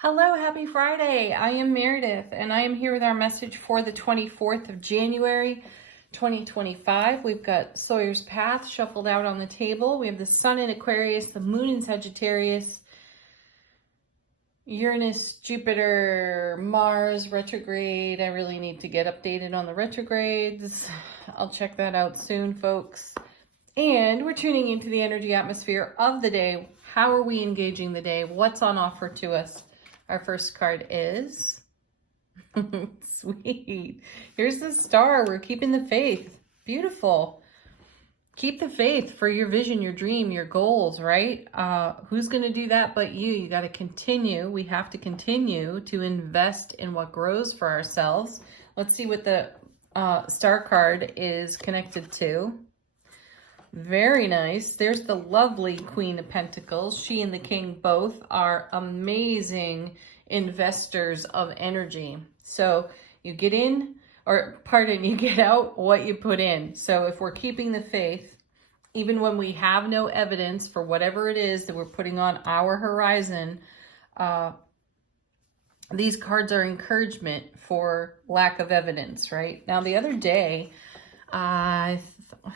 Hello, happy Friday. I am Meredith, and I am here with our message for the 24th of January, 2025. We've got Sawyer's Path shuffled out on the table. We have the Sun in Aquarius, the Moon in Sagittarius, Uranus, Jupiter, Mars retrograde. I really need to get updated on the retrogrades. I'll check that out soon, folks. And we're tuning into the energy atmosphere of the day. How are we engaging the day? What's on offer to us? Our first card is, sweet. Here's the star. We're keeping the faith. Beautiful. Keep the faith for your vision, your dream, your goals, right? Who's going to do that but you? You got to continue. We have to continue to invest in what grows for ourselves. Let's see what the star card is connected to. Very nice. There's the lovely Queen of Pentacles. She and the King both are amazing investors of energy. So you get in, you get out what you put in. So if we're keeping the faith, even when we have no evidence for whatever it is that we're putting on our horizon, these cards are encouragement for lack of evidence, right? Now, the other day, I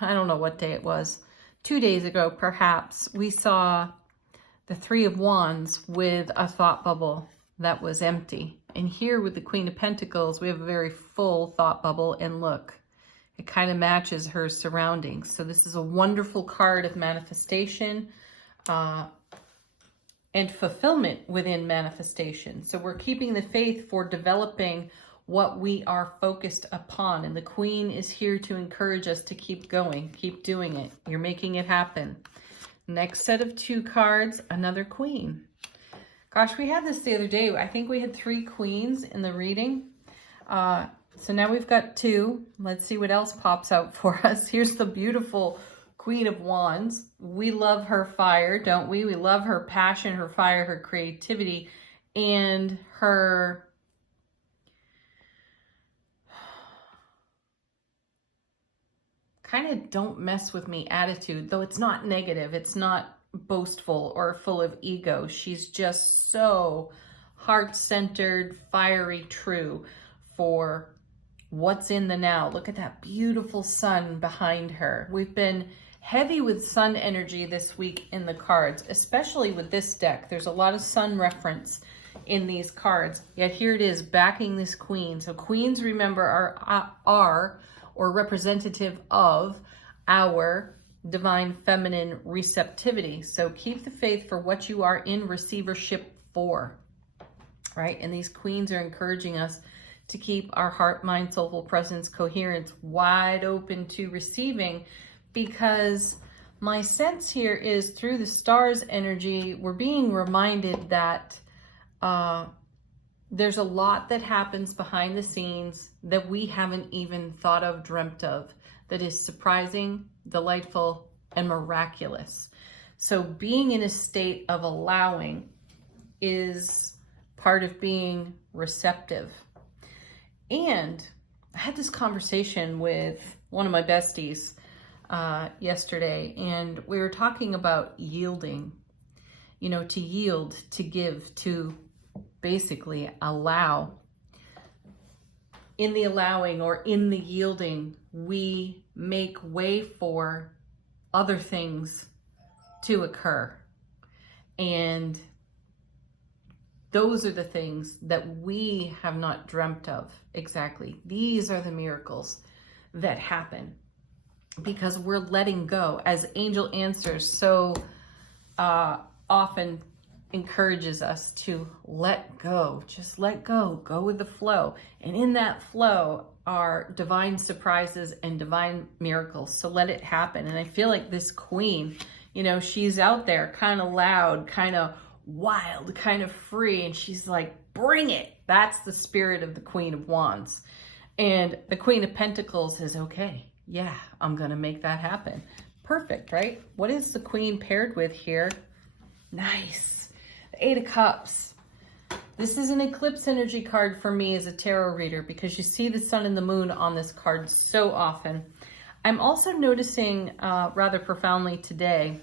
don't know what day it was, 2 days ago perhaps, we saw the Three of Wands with a thought bubble that was empty. And here with the Queen of Pentacles, we have a very full thought bubble, and look, it kind of matches her surroundings. So this is a wonderful card of manifestation and fulfillment within manifestation. So we're keeping the faith for developing what we are focused upon. And the Queen is here to encourage us to keep going, keep doing it. You're making it happen. Next set of 2 cards, another Queen. Gosh, we had this the other day. I think we had 3 Queens in the reading. So now we've got 2. Let's see what else pops out for us. Here's the beautiful Queen of Wands. We love her fire, don't we? We love her passion, her fire, her creativity, and her kind of don't mess with me attitude, though it's not negative. It's not boastful or full of ego. She's just so heart-centered, fiery, true for what's in the now. Look at that beautiful sun behind her. We've been heavy with sun energy this week in the cards, especially with this deck. There's a lot of sun reference in these cards, yet here it is backing this Queen. So Queens, remember, are or representative of our divine feminine receptivity. So keep the faith for what you are in receivership for, right? And these Queens are encouraging us to keep our heart, mind, soulful presence, coherence wide open to receiving, because my sense here is through the stars energy, we're being reminded that there's a lot that happens behind the scenes that we haven't even thought of, dreamt of, that is surprising, delightful, and miraculous. So being in a state of allowing is part of being receptive. And I had this conversation with one of my besties yesterday, and we were talking about yielding, you know, to yield, to give, to basically allow. In the allowing or in the yielding, we make way for other things to occur. And those are the things that we have not dreamt of exactly. These are the miracles that happen because we're letting go. As Angel Answers so often encourages us to let go, just let go, go with the flow. And in that flow are divine surprises and divine miracles. So let it happen. And I feel like this Queen, you know, she's out there kind of loud, kind of wild, kind of free. And she's like, bring it. That's the spirit of the Queen of Wands. And the Queen of Pentacles is okay. Yeah, I'm going to make that happen. Perfect, right? What is the Queen paired with here? Nice. The 8 of Cups. This is an eclipse energy card for me as a tarot reader because you see the sun and the moon on this card so often. I'm also noticing rather profoundly today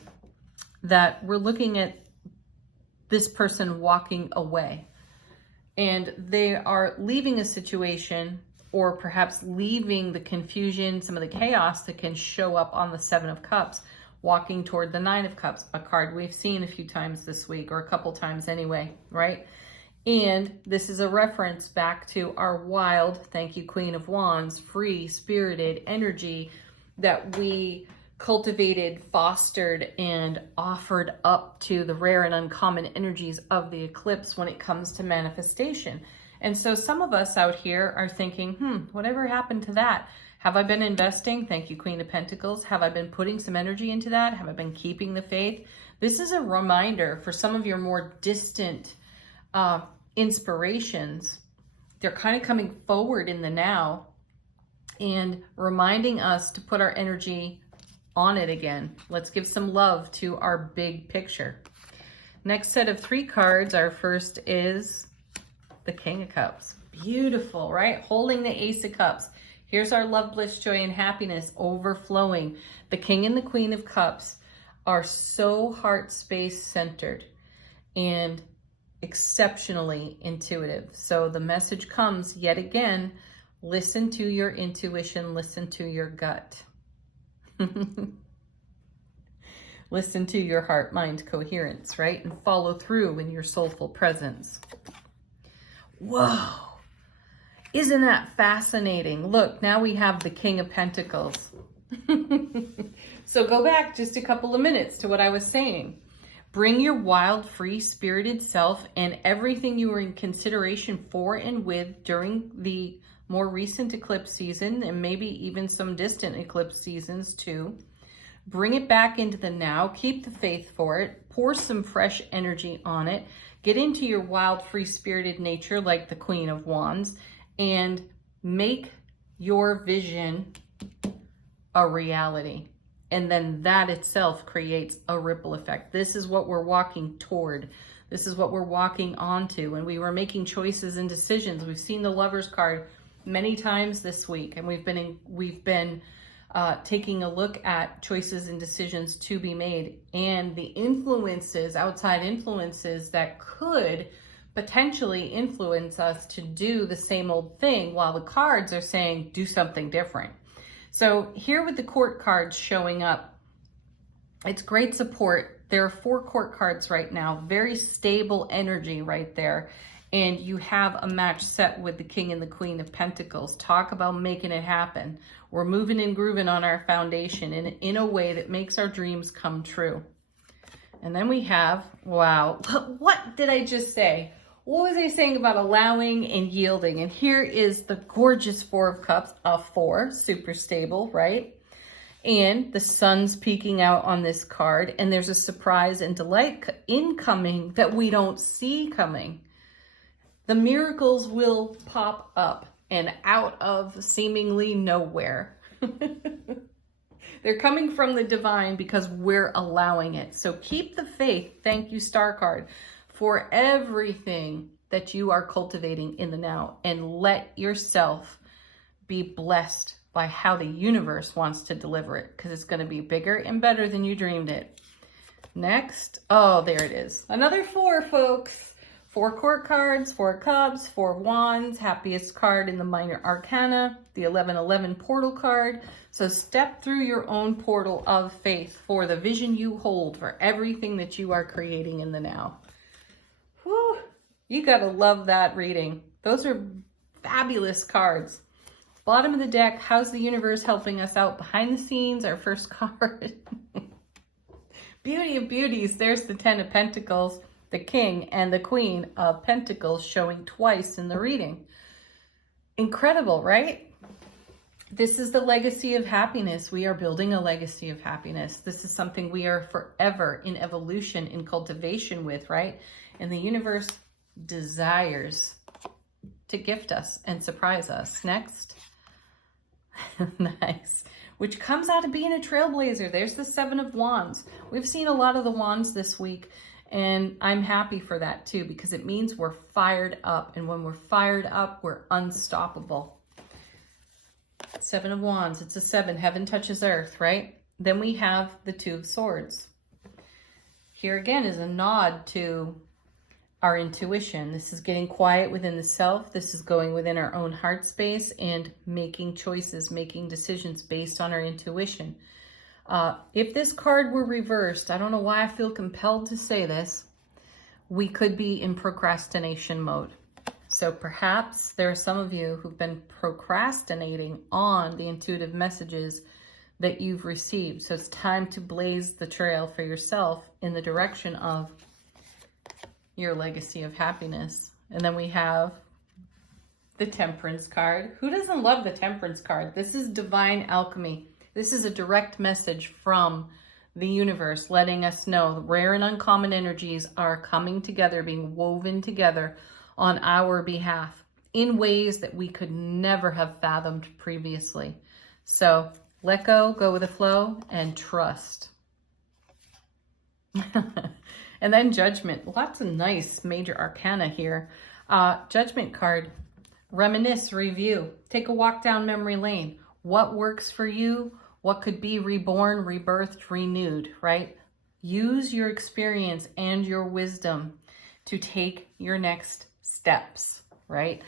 that we're looking at this person walking away. And they are leaving a situation, or perhaps leaving the confusion, some of the chaos that can show up on the Seven of Cups, walking toward the Nine of Cups, a card we've seen a few times this week, or a couple times anyway, right? And this is a reference back to our wild, thank you, Queen of Wands, free, spirited energy that we cultivated, fostered, and offered up to the rare and uncommon energies of the eclipse when it comes to manifestation. And so some of us out here are thinking, whatever happened to that? Have I been investing? Thank you, Queen of Pentacles. Have I been putting some energy into that? Have I been keeping the faith? This is a reminder for some of your more distant inspirations. They're kind of coming forward in the now and reminding us to put our energy on it again. Let's give some love to our big picture. Next set of 3 cards. Our first is the King of Cups. Beautiful, right? Holding the Ace of Cups. Here's our love, bliss, joy, and happiness overflowing. The King and the Queen of Cups are so heart space centered and exceptionally intuitive. So the message comes yet again, listen to your intuition, listen to your gut. Listen to your heart-mind coherence, right? And follow through in your soulful presence. Whoa! Isn't that fascinating? Look, now we have the King of Pentacles. So go back just a couple of minutes to what I was saying. Bring your wild, free-spirited self and everything you were in consideration for and with during the more recent eclipse season, and maybe even some distant eclipse seasons too. Bring it back into the now. Keep the faith for it. Pour some fresh energy on it. Get into your wild, free-spirited nature like the Queen of Wands, and make your vision a reality. And then that itself creates a ripple effect. This is what we're walking toward. This is what we're walking onto. And we were making choices and decisions. We've seen the Lover's card many times this week, and we've been taking a look at choices and decisions to be made, and the influences, outside influences that could potentially influence us to do the same old thing, while the cards are saying do something different. So here with the court cards showing up, it's great support. There are 4 court cards right now, very stable energy right there. And you have a match set with the King and the Queen of Pentacles. Talk about making it happen. We're moving and grooving on our foundation in a way that makes our dreams come true. And then we have, wow, what did I just say? What was I saying about allowing and yielding? And here is the gorgeous 4 of Cups, a 4, super stable, right? And the sun's peeking out on this card, and there's a surprise and delight incoming that we don't see coming. The miracles will pop up and out of seemingly nowhere. They're coming from the divine because we're allowing it. So keep the faith, thank you, Star card, for everything that you are cultivating in the now, and let yourself be blessed by how the universe wants to deliver it, because it's going to be bigger and better than you dreamed it. Next, oh, there it is. Another 4, folks. 4 court cards, 4 cups, 4 wands, happiest card in the minor arcana, the 1111 portal card. So step through your own portal of faith for the vision you hold for everything that you are creating in the now. Whew, you gotta love that reading. Those are fabulous cards. Bottom of the deck, how's the universe helping us out behind the scenes? Our first card. Beauty of beauties, there's the 10 of Pentacles. The King and the Queen of Pentacles showing twice in the reading. Incredible, right? This is the legacy of happiness. We are building a legacy of happiness. This is something we are forever in evolution, in cultivation with, right? And the universe desires to gift us and surprise us. Next. Nice. Which comes out of being a trailblazer. There's the 7 of Wands. We've seen a lot of the wands this week. And I'm happy for that too, because it means we're fired up. And when we're fired up, we're unstoppable. 7 of Wands, it's a 7. Heaven touches earth, right? Then we have the 2 of Swords. Here again is a nod to our intuition. This is getting quiet within the self. This is going within our own heart space and making choices, making decisions based on our intuition. If this card were reversed, I don't know why I feel compelled to say this, we could be in procrastination mode. So perhaps there are some of you who've been procrastinating on the intuitive messages that you've received. So it's time to blaze the trail for yourself in the direction of your legacy of happiness. And then we have the Temperance card. Who doesn't love the Temperance card? This is divine alchemy. This is a direct message from the universe letting us know rare and uncommon energies are coming together, being woven together on our behalf in ways that we could never have fathomed previously. So let go with the flow, and trust. And then Judgment. Lots of nice major arcana here. Judgment card. Reminisce, review. Take a walk down memory lane. What works for you? What could be reborn, rebirthed, renewed, right? Use your experience and your wisdom to take your next steps, right?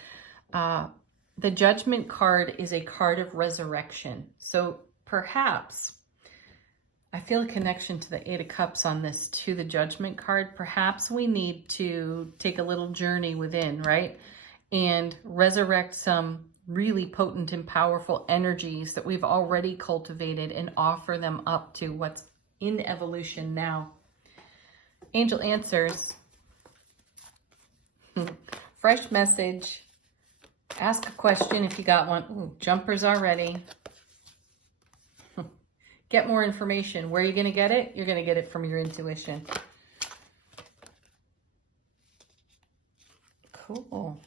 The Judgment card is a card of resurrection. So perhaps, I feel a connection to the Eight of Cups on this, to the Judgment card. Perhaps we need to take a little journey within, right? And resurrect some really potent and powerful energies that we've already cultivated and offer them up to what's in evolution now. Angel answers. Fresh message. Ask a question if you got one. Ooh, jumpers already. Get more information. Where are you going to get it? You're going to get it from your intuition. Cool.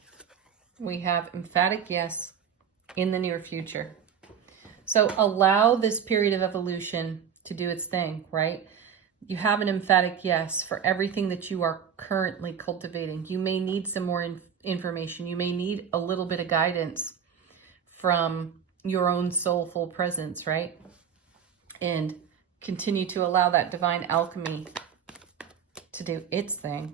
We have emphatic yes in the near future. So allow this period of evolution to do its thing, right? You have an emphatic yes for everything that you are currently cultivating. You may need some more information. You may need a little bit of guidance from your own soulful presence, right? And continue to allow that divine alchemy to do its thing.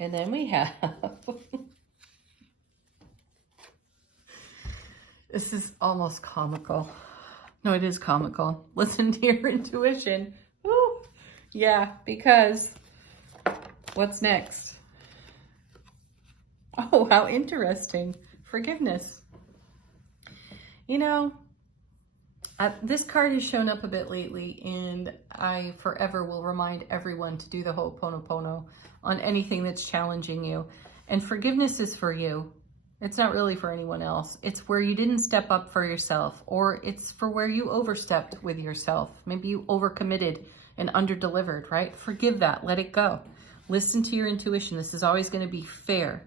And then we have, this is almost comical. No, it is comical. Listen to your intuition. Woo! Yeah, because what's next? Oh, how interesting. Forgiveness. You know, this card has shown up a bit lately, and I forever will remind everyone to do the Ho'oponopono on anything that's challenging you. And forgiveness is for you. It's not really for anyone else. It's where you didn't step up for yourself, or it's for where you overstepped with yourself. Maybe you overcommitted and underdelivered, right? Forgive that. Let it go. Listen to your intuition. This is always going to be fair.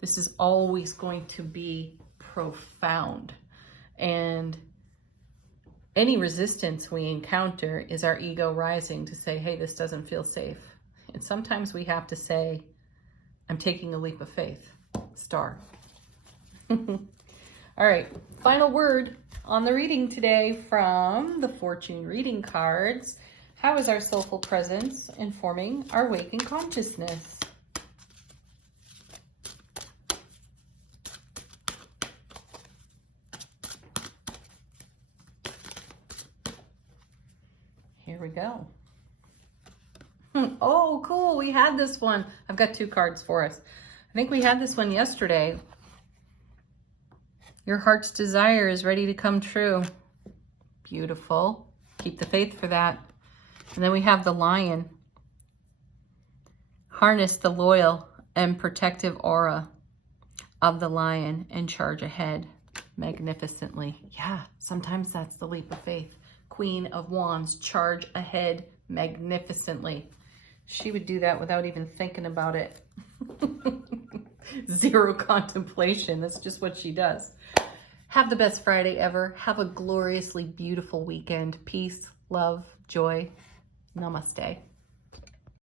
This is always going to be profound. And any resistance we encounter is our ego rising to say, hey, this doesn't feel safe. And sometimes we have to say, I'm taking a leap of faith. Star. All right, final word on the reading today from the fortune reading cards. How is our soulful presence informing our waking consciousness? Here we go. Oh, cool. We had this one. I've got two cards for us. I think we had this one yesterday. Your heart's desire is ready to come true. Beautiful. Keep the faith for that. And then we have the Lion. Harness the loyal and protective aura of the Lion and charge ahead magnificently. Yeah, sometimes that's the leap of faith. Queen of Wands, charge ahead magnificently. She would do that without even thinking about it. Zero contemplation. That's just what she does. Have the best Friday ever. Have a gloriously beautiful weekend. Peace, love, joy. Namaste.